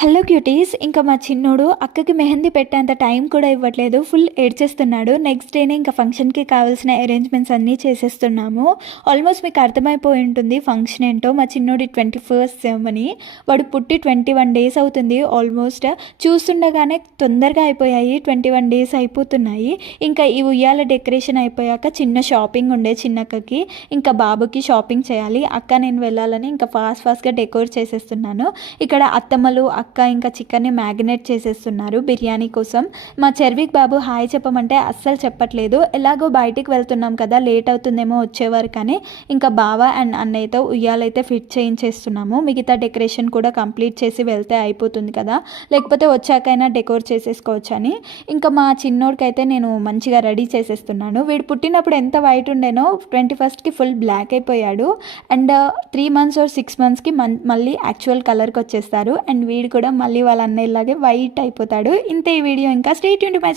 Hello cuties. ఇంకా మా చిన్నోడు అక్కకి మెహందీ పెట్టేంత టైం కూడా ఇవ్వట్లేదు. ఫుల్ ఏడ్చేస్తున్నాడు. నెక్స్ట్ డేనే ఇంకా ఫంక్షన్‌కి కావాల్సిన అరేంజ్‌మెంట్స్ అన్నీ చేసేస్తున్నాము. ఆల్మోస్ట్ మీకు అర్థమైపోయి ఉంటుంది ఫంక్షన్ ఏంటో. మా చిన్నోడి 21st సెరమనీ. వాడు పుట్టి 21 డేస్ అవుతుంది ఆల్మోస్ట్. చూస్తుండగానే తొందరగా అయిపోయాయి. 21 డేస్ అయిపోతున్నాయి. ఇంకా ఈ ఉయ్యాల డెకరేషన్ అయిపోయాక చిన్న షాపింగ్ ఉండే చిన్నక్కకి. ఇంకా బాబుకి షాపింగ్ చేయాలి. అక్క నేను వెళ్ళాలని ఇంకా ఫాస్ట్‌గా డెకోర్ చేసేస్తున్నాను. ఇక్కడ అత్తమ్మలు అక్క ఇంకా చికెన్ని మ్యాగ్నేట్ చేసేస్తున్నారు బిర్యానీ కోసం. మా చర్విక్ బాబు హాయ్ చెప్పమంటే అస్సలు చెప్పట్లేదు. ఎలాగో బయటికి వెళ్తున్నాం కదా, లేట్ అవుతుందేమో వచ్చేవారు కానీ ఇంకా బావ అండ్ అన్నయ్యతో ఉయ్యాలైతే ఫిట్ చేయించేస్తున్నాము. మిగతా డెకరేషన్ కూడా కంప్లీట్ చేసి వెళ్తే అయిపోతుంది కదా, లేకపోతే వచ్చాకైనా డెకోర్ చేసేసుకోవచ్చు అని. ఇంకా మా చిన్నోడికైతే నేను మంచిగా రెడీ చేసేస్తున్నాను. వీడు పుట్టినప్పుడు ఎంత వైట్ ఉండేనో 21st ఫుల్ బ్లాక్ అయిపోయాడు. అండ్ 3 months or 6 monthsకి మళ్ళీ యాక్చువల్ కలర్కి వచ్చేస్తారు. అండ్ వీడు కూడా మళ్ళీ వాళ్ళ అన్నయ్యలాగే వైట్ అయిపోతాడు. ఇంతే ఈ వీడియో. ఇంకా స్టే ట్యూన్డ్ టు మై